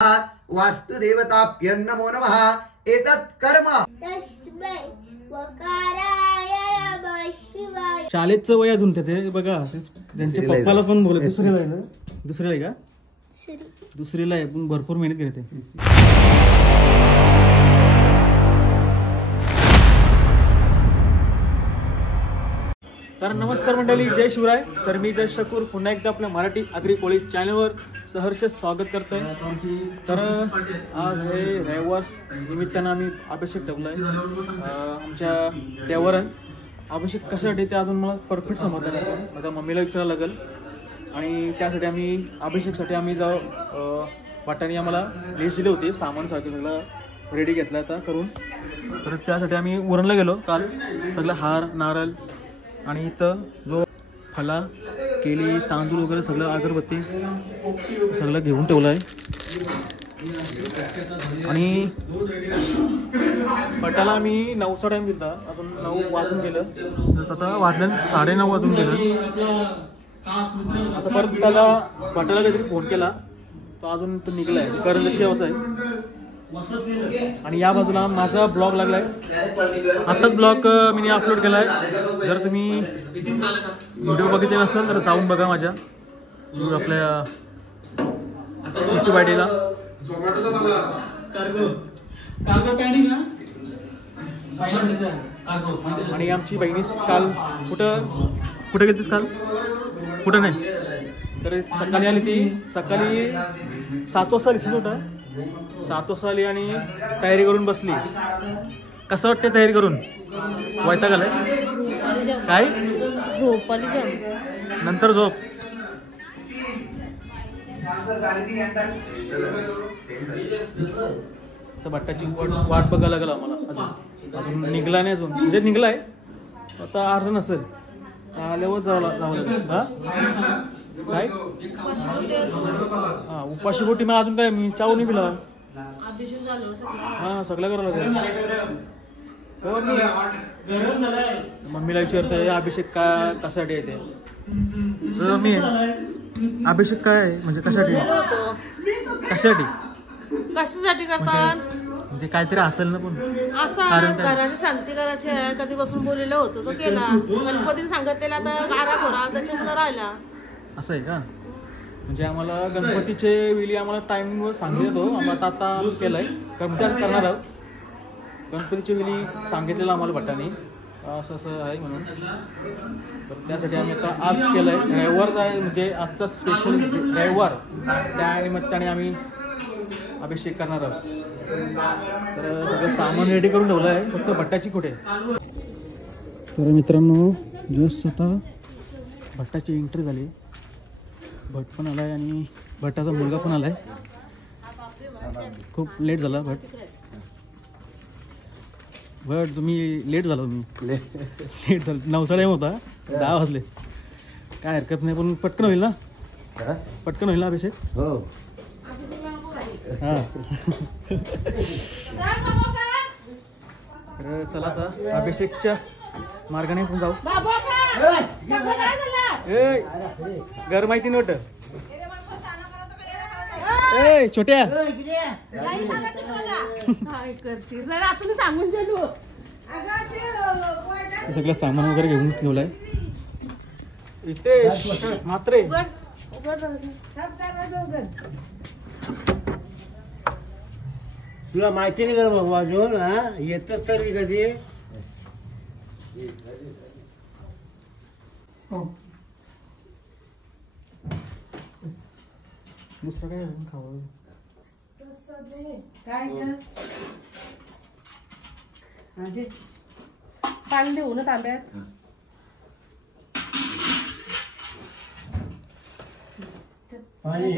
वास्तुदेवताभ्यो नमो नमः। एतत् कर्म तस्मै वकाराय नमः शिवाय। शाळेचं वय अजून त्याचे बघा, त्यांच्या पप्पाला पण बोलत दुसरीला आहे ना, दुसरीला आहे का, दुसरीला आहे पण भरपूर मेहनत करते। तर नमस्कार मंडळी, जय शिवराय। तर मी जय शकूर पुन्हा एकदा आपल्या मराठी आगरी कोळी चॅनलवर सहर्ष स्वागत करतोय। तर आज हे रविवार निमित्तानं आम्ही अभिषेक ठेवला आहे आमच्या देवारण। अभिषेक कशासाठी ते अजून मला परफेक्ट समजलं नाही, आता मम्मीला विचारायला लागेल। आणि त्यासाठी आम्ही अभिषेकसाठी आम्ही वाटाने आम्हाला लिस्ट दिली होती, सामानसाठी सगळं रेडी घेतला आता करून। तर त्यासाठी आम्ही उरणला गेलो काल, सगळं हार नारळ आणि इथं जो फला केली तांदूळ वगैरे सगळं अगरबत्ती सगळं घेऊन ठेवलं आहे। आणि पटाला आम्ही 9चा टाईम दिला, अजून 9 वाजून गेलं, आता वाजलं 9:30 वाजून गेलं। आता परत त्याला पटाला काहीतरी फोन केला, तो अजून तो निघला आहे, करंजशी होत आहे। आणि या बाजूला माझा ब्लॉग लागलाय, आताच ब्लॉग मी अपलोड केलाय। जर तुम्ही व्हिडिओ बघितले नसेल तर जाऊन बघा माझ्या आपल्या यूट्यूब आयडीला। आणि आमची बहिणी काल कुठं गेलीस काल, कुठं नाही, तर सकाळी आली ती, सकाळी 7 वाजता दिसत होता, 7 वाजता आली आणि तयारी करून बसली। कसं वाटते तयारी करून, वैताग आलाय काय, झोप आली जाम, नंतर झोप। तर भट्टाची वाट बघायला लागला आम्हाला, अजून निघला नाही, अजून म्हणजे निघलाय आता अर्ध नसेल, आल्यावर जावं लागलं। हा काय हा उपाशी पोटी मग अजून काय, मी चाव नाही पिला, हा सगळं करावं लागेल। मम्मीला विचारतोय अभिषेक काय कशासाठी आहे ते, मी अभिषेक काय म्हणजे कशासाठी कशासाठी करतात म्हणजे काहीतरी असेल ना, पण असं घराची शांती करायची आहे, कधी बसून बोललेलं होतं तो केला, गणपतीने सांगितलेला आता गारा खोरा त्याच्यामुळे राहिला, असं आहे का। म्हणजे आम्हाला गणपतीचे वेळी आम्हाला टाइम सांगितलं होतो, आता केलंय करणार आहोत। गणपतीच्या वेळी सांगितलेलं आम्हाला भट्टाने असं असं आहे म्हणून, तर त्यासाठी आम्ही आता आज केलंय। रविवार आहे म्हणजे आजचा स्पेशल रविवार, त्या निमित्ताने आम्ही अभिषेक करणार आहोत। तर सगळं सामान रेडी करून ठेवलं आहे, फक्त भट्टाची कुठे। तर मित्रांनो जस्ट आता भट्टाची एंट्री झाली, भट पण आलाय आणि भट्टाचा मुलगा पण आलाय। खूप लेट झाला भट तुम्ही लेट झाला, तुम्ही लेट झालं, 9चा टाईम होता, 10 वाजले, काय हरकत नाही, पण पटकन होईल ना, पटकन होईल ना अभिषेक। हो हा तर चला आता अभिषेकच्या मार्गाने पण जाऊ। घर माहिती नव्हतं छोट्या सांगून गेलो, सगळं सामान वगैरे घेऊन ठेवलंय इथे मात्रे। तुला माहिती नाही कर मग वाजून, हा येतच तरी कधी दुसरं काय खावं काय पाणी देऊ ना तांब्यात। पाणी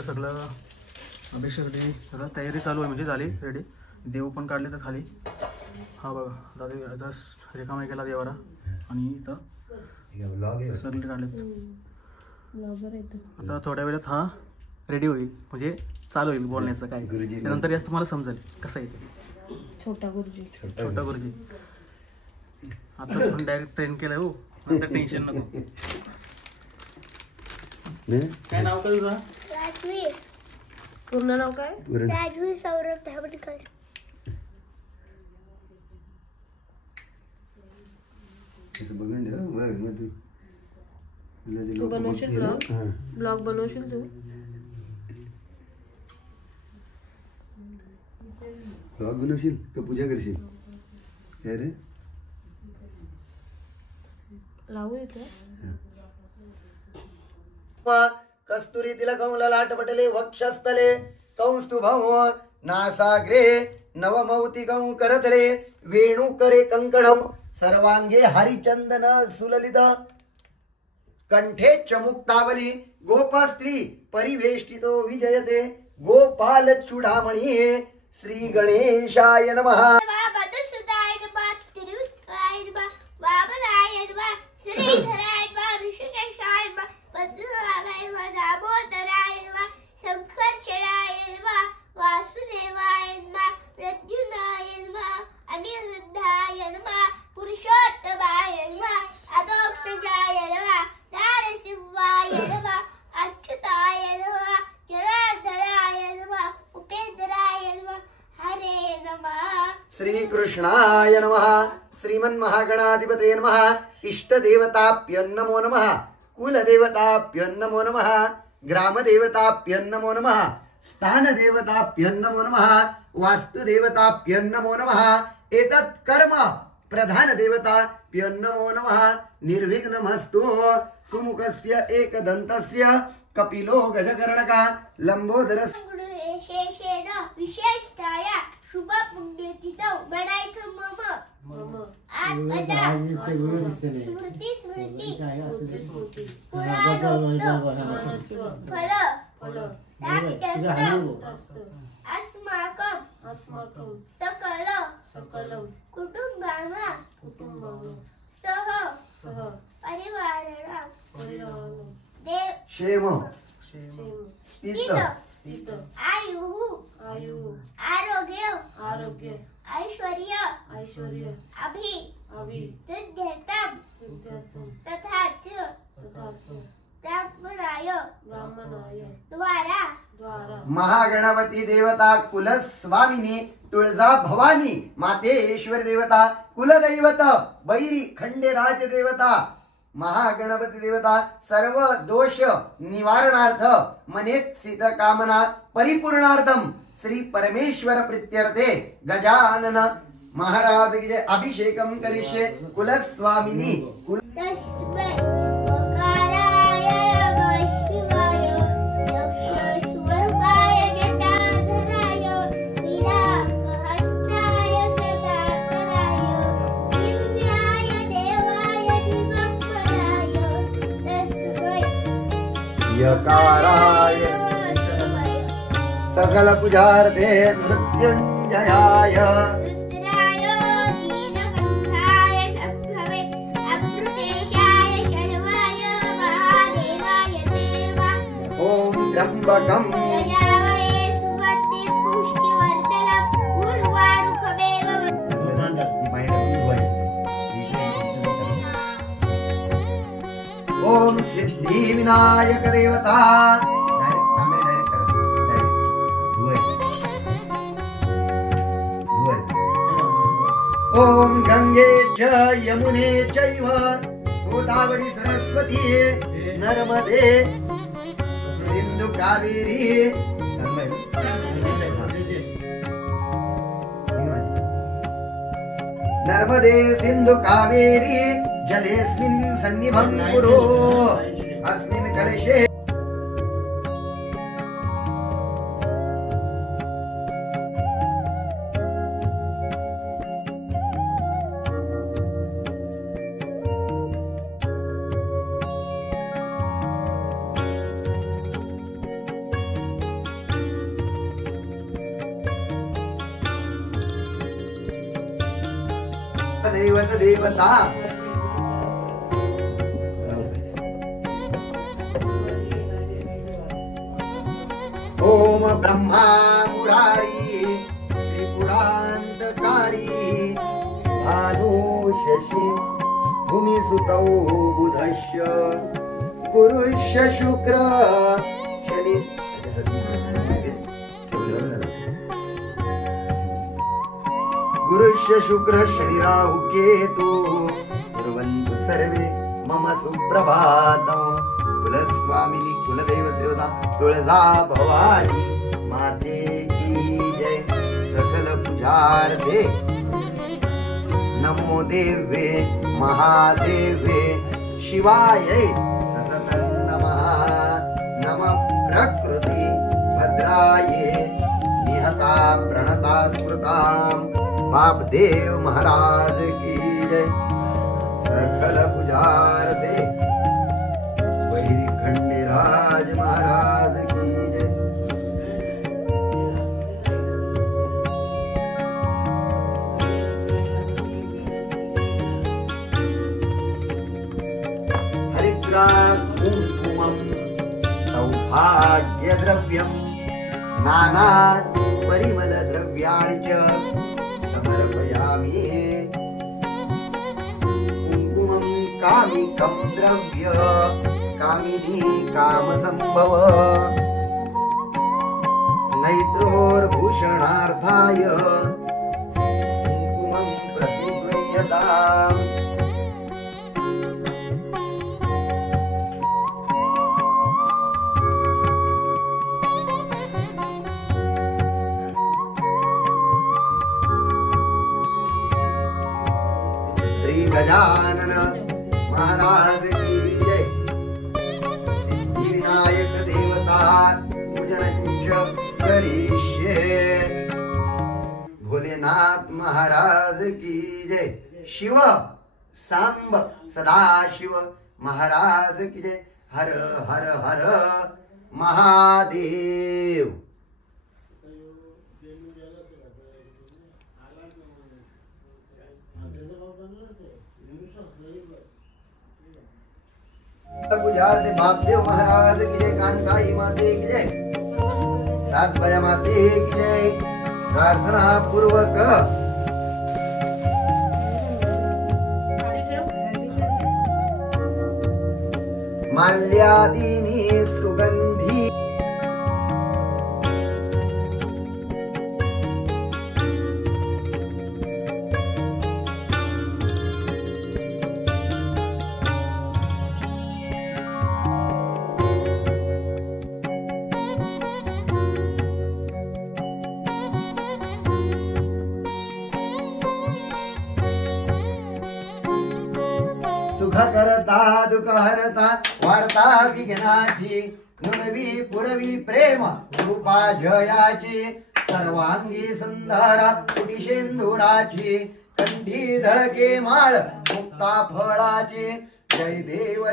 इथं सगळं अभिषेकसाठी सगळं तयारी चालू आहे, म्हणजे झाली रेडी. देव पण काढले तर खाली. हा बघा दादा आता रेखामा केला देवारा आणि इथं सगळे काढले. आता थोड्या वेळात हा रेडी होईल, म्हणजे चालू होईल बोलण्याचं काय. त्यानंतर याच तुम्हाला समजेल कसं आहे. छोटा गुरुजी आता पण डायरेक्ट ट्रेन केलाय हो, नंतर टेन्शन नको. काय नाव काय तुझं? राजवी पूर्ण नाव काय? राजवी सौरभ धाबडकर. तू बनवशील ब्लॉग बनवशील तू? बनवशील का पूजा करशील? काय रे लावू इथं. कस्तुरी तिलकं ललाटपटले वक्षस्थले कौस्तुभं नासाग्रे नवमौतिकं करतले वेणुकरे कंकणं सर्वांगे हरिचंदन सुललित कंठे च मुक्तावली गोपस्त्री परिवेष्टितो विजयते गोपाल चूडामणी श्री गणेशाय नमः. मधुसूदाय नमः, तिरुविक्रमाय नमः, वामनाय नमः, श्रीधराय नमः, ऋषिकेशाय नमः, पद्मनाभाय नमः, दामोदराय नमः, शंकरचराय नमः, वासुदेवाय नमः, प्रद्युम्नाय नमः, अनिरुद्धाय नमः, पुरुषोत्तमाय नमः, अधोक्षजाय नमः, नारसिंहाय नमः, अच्युताय नमः, जनार्दनाय नमः, उपेंद्राय नमः, हरे नमः. श्री कृष्णाय नमः. श्रीमन्महागणाधिपते नमः. इष्टदेवताभ्यो नमो नमः. कुलदेवताभ्यो नमो नमः. ग्रामदेवताभ्यो नमो नमः. स्थानदेवताभ्यो नमो नमः. वास्तुदेवताभ्यो नमो नमः. एतत् कर्म प्रधानदेवताभ्यो नमो नमः. निर्विघ्नमस्तु. सुमुखस्य एकदन्तस्य कपिलो गजकर्णकः लंबोदरस्य शेषेण विशेषताय शुभ पुण्यतिथौ बनायचं मम आत्मजा स्मृती फल अस्माकं सकल कुटुंबाना सह परिवाराना देव क्षेम स्थित आयु आरोग्य ऐश्वर्य अभिवृद्ध्यर्थं तथा च ब्राह्मणाय द्वारा महागणपती देवता कुलस्वामिनी तुळजा भवानी मातेश्वर देवता कुलदैवत बैरी खंडेराज देवता महागणपती देवता सर्व दोष निवारणार्थ मनेक्षित कामना परिपूर्णार्थम श्री परमेश्वर प्रीत्यर्थे गजानन महाराज की जय अभिषेकम करिष्ये कुलस्वामिनी तस्मै वकाराय नमः शिवाय यक्षस्वरूपाय जटाधराय विनाकहस्ताय सदाकराय दिव्याय देवाय दिगंबराय तस्मै यकाराय सकल पूजार्थे मृत्युंजयाय रुद्राय नीलकंठाय शंभवे अमृतेशाय शर्वाय महादेवाय देवा ओम त्र्यंबकं गजावये सुगन्धिं पुष्टिवर्धनं उर्वारुकमेव ओम सिद्धि विनायक देवता ओम गंगे च यमुने चैव गोदावरी सरस्वती नर्मदे सिंधु कावेरी नर्मदे सिंधु कावेरी जलेस्मिन् सन्निभं कुरु अस्मिन् कलशे दैवत देवता ओम ब्रह्मा मुरारी त्रिपुरांतकारी भानु शशी भूमिसुतौ बुधस्य कुरुष्य शुक्र शनि गुरुष्य शुक्र शनि राहु केतु कुर्वन्तु सर्वे मम सुप्रभातम् कुलस्वामिनी कुलदैवदेवता तुळजा भवानी माते की जय सकल पूजार्थे नमो देवे महादेवे शिवाय सततं नमः नमः प्रकृति भद्राये निहता प्रणता स्मृताम् बाप देव महाराज की जय सकल पूजार्थे वैरी खंडेराज महाराज की जय हरिद्रा कुंकुमं सौभाग्य द्रव्यं नाना परिमल द्रव्याणि च समर्पयामि कुंकुमं कामिकं द्रव्य कामिनी कामसंभव नैत्रोर्भूषणार्थाय कुंकुमं प्रतिगृह्यताम् श्री गजानन महाराज की जय सिद्धि विनायक देवता पूजन करिष्ये भोलेनाथ महाराज की जय शिव सांब सदाशिव महाराज की जय हर हर हर महादेव पुजारते बापदेव महाराज की जय कानकाई माते की जय सात बया माते की जय प्रार्थना पूर्वक माल्यादीनी सुगंधी सुख करता दुख हरता वार्ता विघ्नाची नुनवी पुरवी प्रेम रूपा जयाची सर्वांगी सुंदरा कुटिशेंदुराची कंठी धळके माळ मुक्ता फळाची जय देव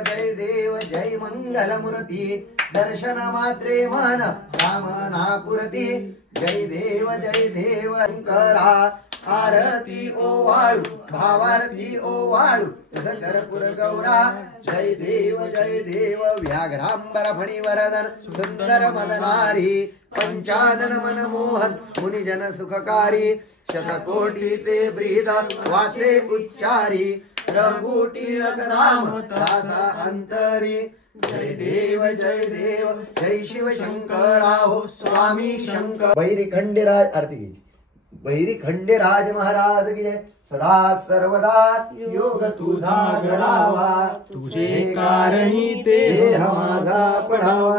जय मंगल मूर्ती दर्शन मात्रे मन कामना पुरती जय देव शंकरा आरती ओवाळू भावार्थी ओवाळू कर्पूर गौरा जय देव व्याघ्रांबर फणीवरदन सुंदर मदनारी पंचानन मनमोहन मुनिजन सुखकारी शतकोटीचे ब्रीद वाचे उच्चारी रघुटीळक राम दासा अंतरी जय देव जय शिव शंकरा हो स्वामी शंकर बैरी खंडेराज आरती घ्यायची बैरी खंडेराज महाराज की जय सदा सर्वदा योग तुझा घडावा तुझे कारणी देह माझा पडावा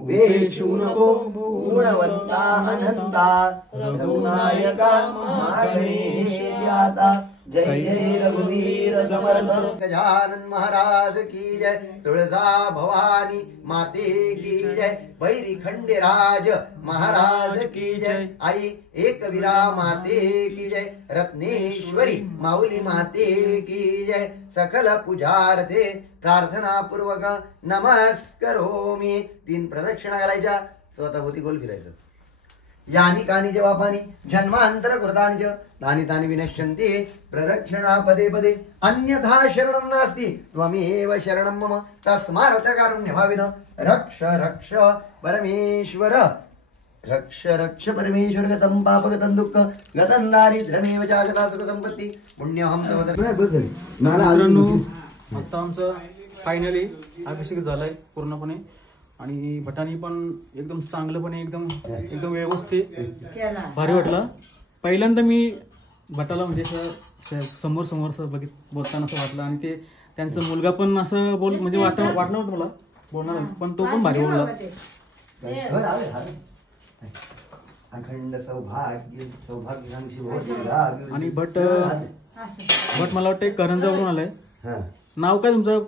उपेक्षू नको गुणवंता अनंता रघुनायका मागणी हे द्याता जय रघुवीर समर्थ गजानन महाराज की जय तुळजा भवानी माते की जय बैरी खंडेराज महाराज की जय आई एकवीरा माते की जय रत्नेश्वरी माऊली माते की जय सकल पूजार्थे प्रार्थना पूर्वक नमस्करोमी 3 प्रदक्षिणा घालायच्या स्वतःभोवती गोल फिरायचं यानि कानि च पापानि जन्मांतर कृतानि च तानि तानि विनश्यन्ति प्रदक्षिणा पदे पदे अन्यथा शरणं नास्ति त्वमेव शरणं मम तस्मात् कारुण्यभावेन रक्ष रक्ष परमेश्वर रक्ष रक्ष परमेश्वर गतं पापगतं दुःख गतं दारिद्र्यमेव जागता सुख संपत्ती पुण्यहं तव मित्रांनो आता आमचं फायनली अभिषेक झालाय पूर्णपणे आणि भटानी पण एकदम चांगलंपणे एकदम एकदम व्यवस्थित भारी वाटला. पहिल्यांदा मी भटाला म्हणजे असं समोर समोर असं बोलताना असं वाटलं आणि ते त्यांचा मुलगा पण असं म्हणजे वाटलं नव्हतं मला बोलणार पण तो पण भारी बोलला. अखंड सौभाग्य आणि भट मला वाटतं करंजावरून आलाय. नाव काय तुमचं?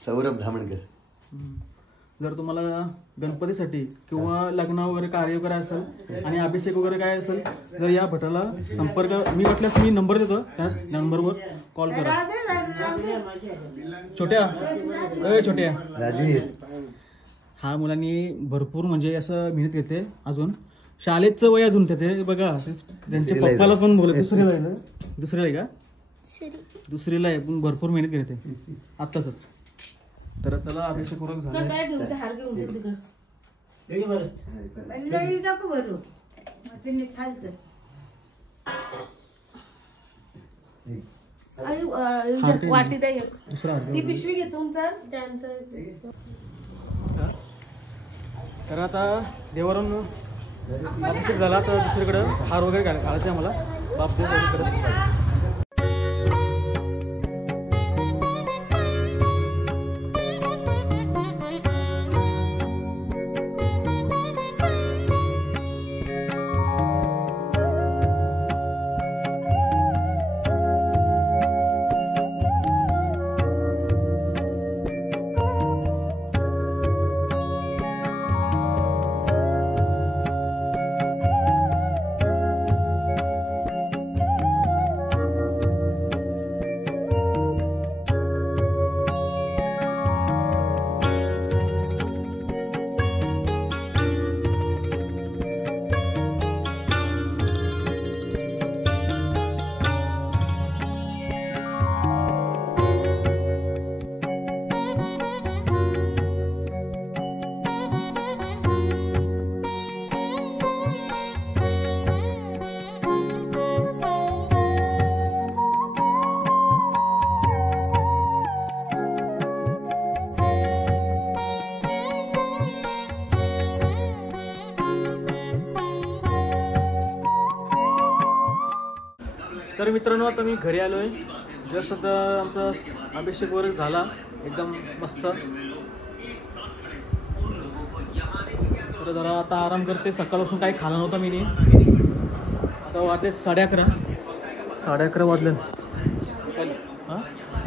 सौरभ धामणकर. जर तुम्हाला गणपतीसाठी किंवा लग्न वगैरे कार्य वगैरे असेल आणि अभिषेक वगैरे काय असेल तर या भटाला संपर्क मी वाटल्यास मी नंबर देतो त्या नंबरवर कॉल करा. छोट्या राजीव हा मुलांनी भरपूर म्हणजे असं मेहनत घेते. अजून शाळेचं वय अजून त्याचे बघा त्यांच्या पप्पाला पण बोलत दुसरीला आहे का? दुसरीला आहे पण भरपूर मेहनत घेते आत्ताच. तर चला अभिषेक पूरक झाला. वाटी द्या एक. ती पिशवी घेतो तर आता देवारून अभिषेक झाला तर दुसरीकडे हार वगैरे घालायचं आहे मला. बापदेव करत तर मित्रांनो आता मी घरी आलो आहे. जस्ट आता आमचा अभिषेक वगैरे झाला एकदम मस्त. तर जरा आता आराम करते. सकाळपासून काही खाल्लं नव्हतं मी. आता वाजले 11:30 वाजले. हां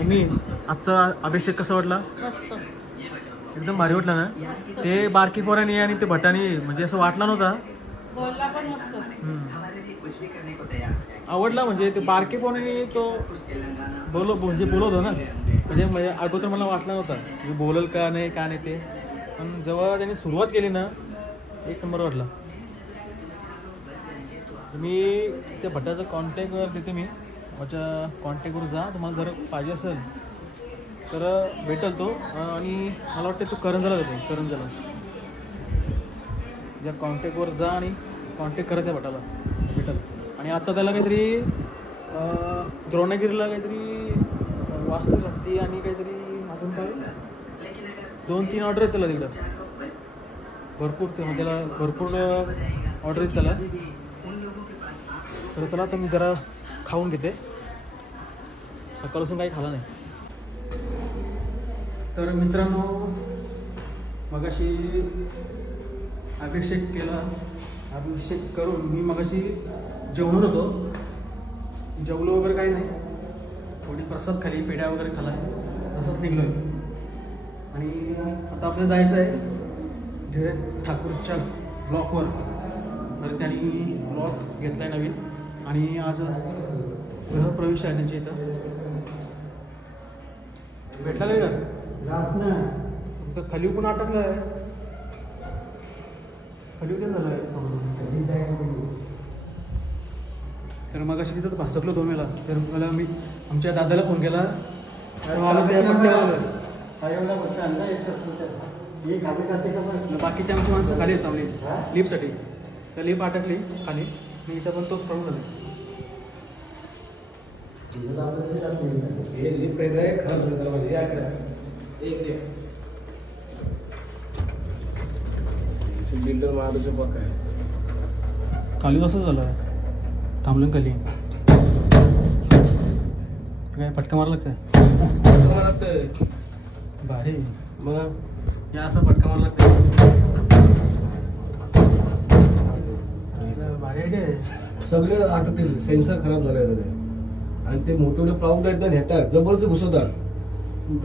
मी आजचा अभिषेक कसा वाटला? मस्त एकदम भारी वाटला ना. ते बारकी पोरांनी आणि ते भटानी म्हणजे असं वाटलं नव्हता. बोलला पण मस्त. आवडला म्हणजे ते बारके पोरांनी तो बोलवतो ना म्हणजे अगोदर मला वाटलं नव्हतं मी बोलल का नाही ते. पण जेव्हा त्यांनी सुरुवात केली ना एक नंबर वाटला. मी त्या भटाचा कॉन्टॅक्टवर देते. मी माझ्या कॉन्टॅक्टवर जा तुम्हाला जर पाहिजे असेल तर भेटेल तो. आणि मला वाटतं तो करंजाला देतो. करंजाला जर कॉन्टॅक्टवर जा आणि कॉन्टॅक्ट करा त्या भटाला भेटेल. आणि आता त्याला काहीतरी द्रोणगिरीला काहीतरी वास्तुशक्ती आणि काहीतरी अजून काय 2-3 ऑर्डर आहेत त्याला तिकडं भरपूर. त्याला भरपूर ऑर्डर आहेत त्याला. तर त्याला आता मी जरा खाऊन घेते. सकाळपासून काही खाल्लं नाही. तर मित्रांनो मगाशी अभिषेक केला. अभिषेक करून मी मगाशी जेवणार होतो. जेवलो वगैरे काही नाही. थोडी प्रसाद खाली पेढ्या वगैरे खाला तसंच निघलो आहे. आणि आता आपल्याला जायचं आहे धीरज ठाकूरच्या ब्लॉकवर. तर त्यांनी ब्लॉक घेतला आहे नवीन आणि आज गृहप्रवेश आहे त्यांच्या इथं. भेटला नाही का? जात ना तर खलीव पण अटकलं आहे. खलीव ते झालं आहे. तर मग अशी तिथं भासकलो 2 वेळा. तर मला मी आमच्या दादाला फोन केला तेव्हा आलो त्या पट्ट्यावर. बाकीची आमची माणसं खाली येत थांबली लिफ्टसाठी. तर लिफ्ट अटकली खाली आणि इथं पण तोच प्रॉब्लेम झाला. खाली कसं झालं थांबलं खाली काय फटका मारला काय भारी मग या असं फटका मारला काय भारी आहे. सगळे आटोतील सेन्सर खराब झाले आणि ते मोठे मोठे पाऊल आहेत ना नेतात जबरदस्त घुसवतात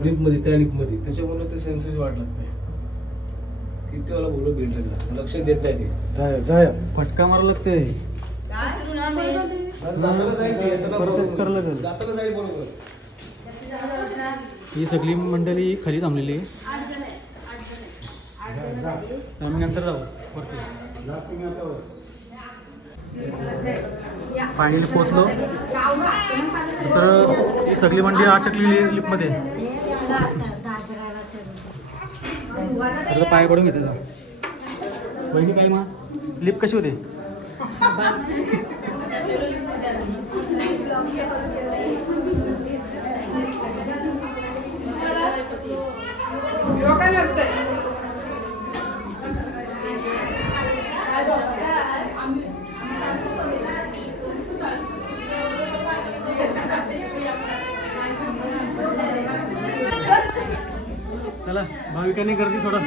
लिफ्टमध्ये त्या लिफ्टमध्ये त्याच्यामुळे ते सेन्सर वाट लागते. किती वेळा बोललो भेटलेलं लक्ष देत नाही ते फटका मारला लागते जाताना जाईल जाताना जाईल बरोबर. ही सगळी मंडळी खाली थांबलेली आहे. तर आम्ही नंतर जाऊ वरती. फायनली पोचलो. तर ही सगळी मंडळी अटकलेली लिफ्टमध्ये. तर पाय पडून घेते बहिणी काय मग लिफ्ट कशी होते. चला भाविकांनी गर्दी थोडं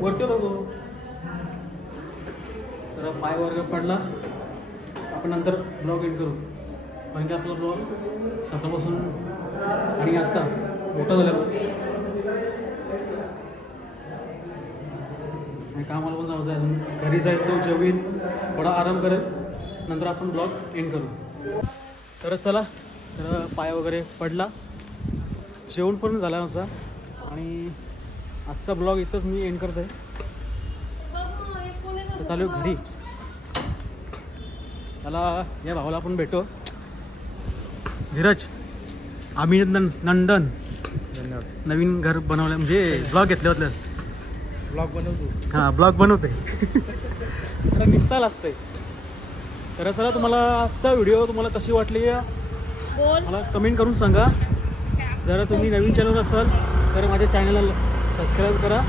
वरती होतो तो. तर पाय वर्ग पडला. आपण नंतर ब्लॉग एंड करू कारण की आपला ब्लॉग सकाळपासून आणि आत्ता मोठा झाल्यावर आणि कामाला पण जायचं अजून घरी जाईल तो जेवीन थोडा आराम करेल नंतर आपण ब्लॉग एंड करू. तर चला तर पाय वगैरे पडला जेवण पण झाला होता आणि आजचा ब्लॉग इथंच मी एंड करतो आहे. तर चालू घरी. त्याला या भावाला आपण भेटू धीरज अभिनंदन धन्यवाद. नवीन घर बनवलं म्हणजे ब्लॉग घेतले होते. ब्लॉग बनवतो हां ब्लॉग बनवते तर निस्ताल असते. तर चला तुम्हाला आजचा व्हिडिओ तुम्हाला कशी वाटली मला कमेंट करून सांगा. जर तुम्ही नवीन चॅनल असाल तर माझ्या चॅनलला सबस्क्राईब करा.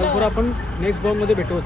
लवकर आपण नेक्स्ट ब्लॉगमध्ये भेटूच.